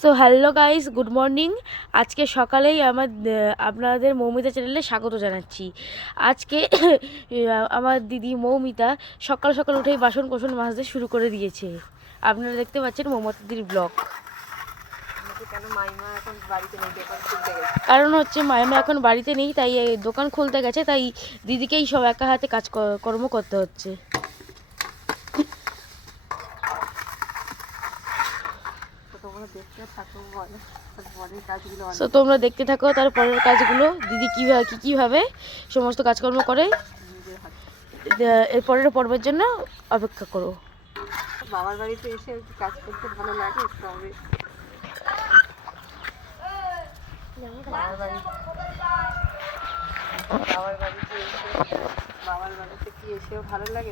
So hello guys good morning আজকে সকালেই আমার আপনাদের মৌমিতা চ্যানেলে স্বাগত জানাচ্ছি। আজকে, আমার দিদি মৌমিতা সকাল সকাল উঠেই বাসন কোসন মাজতে শুরু করে দিয়েছে। আপনারা দেখতে পাচ্ছেন ব্লগ দোকান খুলতে গেছে কারণ হচ্ছে মায়ামা এখন বাড়িতে নেই, তাই দোকান খুলতে গেছে, তাই দিদিকেই সব একা হাতে কাজ কর্ম করতে হচ্ছে তো তোমরা দেখতে থাকো বলো বলের কাজগুলো সো তোমরা দেখতে থাকো তার পরের কাজগুলো। দিদি কীভাবে কী কীভাবে সমস্ত কাজকর্ম করে? এর পরের পর্বের জন্য অপেক্ষা করো। বাবার বাড়িতে এসে কাজ করতে ভালো লাগে তবে বাবার বাড়ি বাবার বাড়িতে এসে বাবার বাড়িতে কি এসেও ভালো লাগে।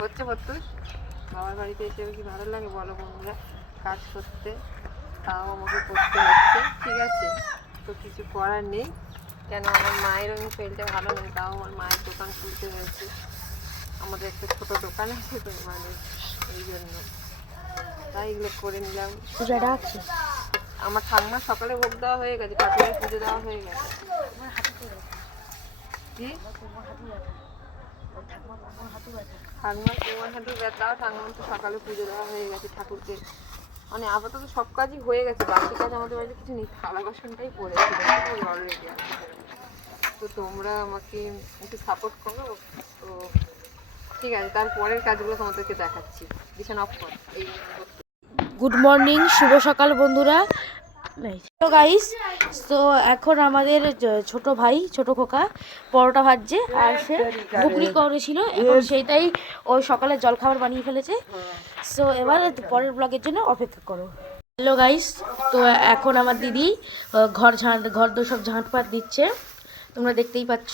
হচ্ছে প্রত্যুষ বাবার বাড়িতে এসেও কি ভালো লাগে বলো বন্ধুরা? কাজ করতে তাও আমাকে করতে হচ্ছে ঠিক আছে? তো কিছু করার নেই। কেন আমার মায়ের আমি শরীরটা ভালো নেই তাও আমার মায়ের দোকান খুলতে হয়েছে। আমাদের একটা ছোট দোকান আছে তো মানে এই জন্য। তাই এগুলো করে নিলাম। পূজাটা আছে আমার ঠাম্মা সকালে ভোগ দেওয়া হয়ে গেছে ঠাকুরের পুজো দেওয়া হয়ে গেছে। কি? ঠাকুমার কোমর হাঁটুর ব্যথা ঠাকুমার তো সকালে পুজো দেওয়া হয়ে গেছে ঠাকুরকে। মানে আপাতত সব কাজই হয়ে গেছে, বাকি কাজ আমাদের বাড়িতে কিছু নেই থালা বাসনটাই পড়েছিল অলরেডি তো তোমরা আমাকে একটু সাপোর্ট করো, তো ঠিক আছে তারপরের কাজগুলো তোমাদেরকে দেখাচ্ছি। বিছানা অফ কর, এই গুড মর্নিং শুভ সকাল বন্ধুরা। হ্যালো গাইস তো এখন আমাদের ছোট ভাই ছোট খোকা পরোটা ভাজছে আর সে ঘুগনি করেছিল এখন সেইটাই ও সকালে জলখাবার বানিয়ে ফেলেছে। সো এবার পরের ব্লগের জন্য অপেক্ষা করো। হ্যালো গাইস তো এখন আমার দিদি ঘর ঝাঁট ঘর দোর সব ঝাঁটপাট দিচ্ছে। তোমরা দেখতেই পাচ্ছ।